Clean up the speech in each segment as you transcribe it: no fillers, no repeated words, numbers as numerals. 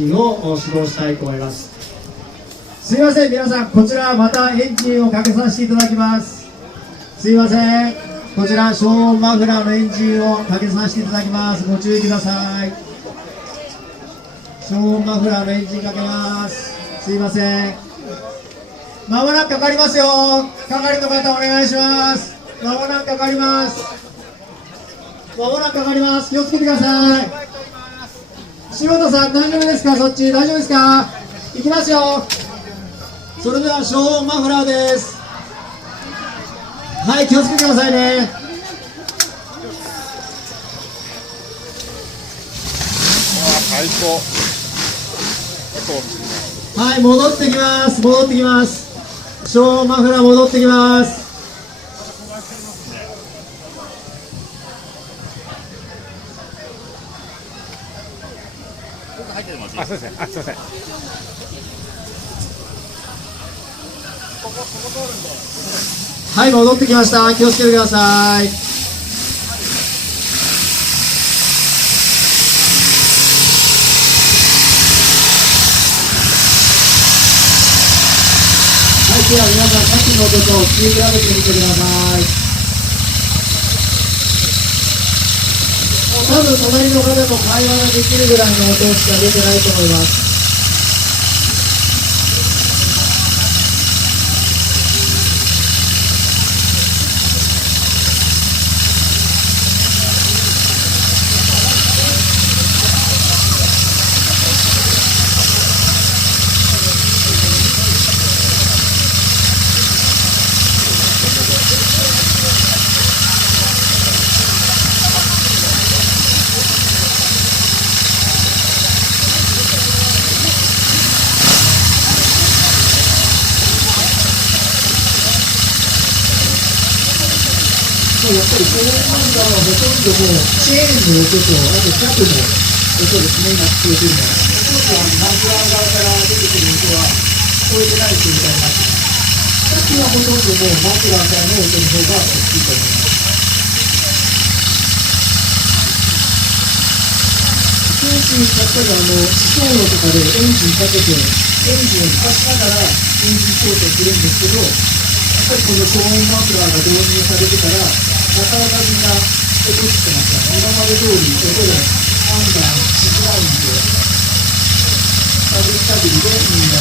ジンを始動したいと思います。すいません、皆さん、こちらまたエンジンをかけさせていただきます。すいません、こちら消音マフラーのエンジンをかけさせていただきます。ご注意ください。消音マフラーのエンジンかけます。すいません、まもなくかかりますよ。係の方お願いします。まもなくかかります。まもなくかかります。気をつけてください。柴田さん、大丈夫ですか？そっち大丈夫ですか？行きますよ。それでは消音マフラーです。はい、気をつけてくださいね。最高。はい、戻ってきます。戻ってきます。消音マフラー戻ってきます。あ、そうですね。あ、すいません。はい、戻ってきました。気をつけてください。はい、では皆さん、さっきの音と聞き比べてみてください。多分隣の方と会話ができるぐらいの音しか出てないと思います。やっぱり消音マフラーはほとんどもうチェーンの音と、あとキャブの音ですね、今聞こえてるのは。ほとんどマフラー側から出てくる音は聞こえてない状態になってます。さっきはほとんどもうマフラーからの音の方が大きいと思います。少しやっぱり地上路とかでエンジンかけて、エンジンを吹かしながらエンジン操作するんですけど、やっぱりこの消音マフラーが導入されてから、なかなかみんな落としてますから、今まで通り音で判断しづらいんで、探り探りでみんな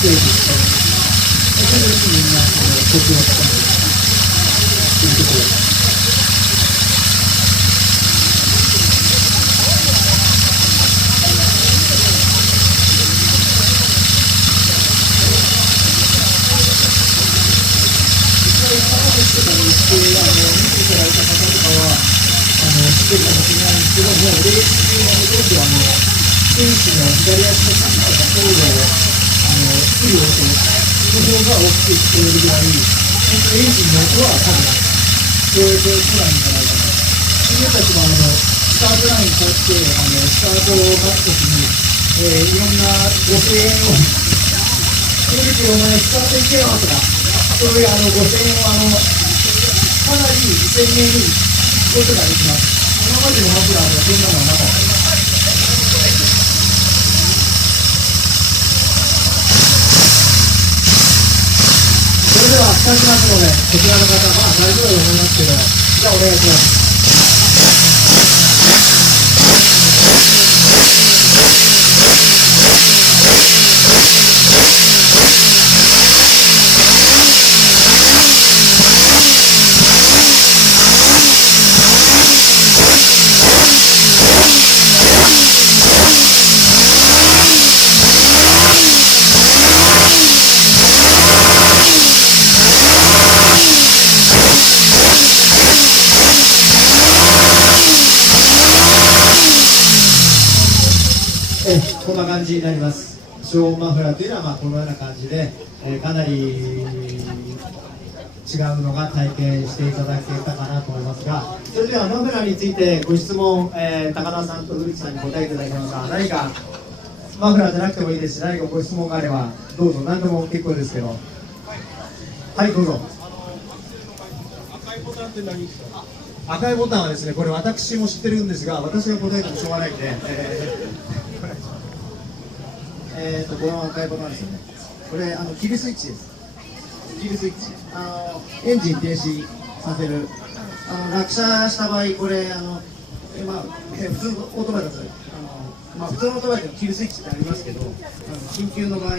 整備したり、それでみんなコツをつかんでいるところです。見ていただいた方とかは知ってるかもしれないんですけども、レース中はほとんど選手の左足の先とか走路を作る音の方が大きく聞こえるぐらい、本当エンジンの音は多分聞こえてこないんじゃないかな。自分たちもスタートラインに立ってスタートを待つときに、いろんなご声援を「テレビお前スタート行けよ」とか、そういうご声援をかなり鮮明に聞くことができます。今までのマフラーではそんなのはなかったです。それではスタートしますので、こちらの方、大丈夫だと思いますけど、じゃあお願いします。こんな感じになります。消音マフラーというのはこのような感じで、かなり違うのが体験していただけたかなと思いますが、それではマフラーについてご質問、高田さんと古木さんに答えていただけますか。何かマフラーじゃなくてもいいですし、何かご質問があればどうぞ。何でも結構ですけど。はい、どうぞ。赤いボタンって何ですか？赤いボタンはですね、これ私も知ってるんですが、私が答えてもしょうがないんで、この赤いボタンですよね。これキルスイッチです。キルスイッチ。エンジン停止させる。落車した場合、これ普通のオートバイだと普通のオートバイでもキルスイッチってありますけど、緊急の場合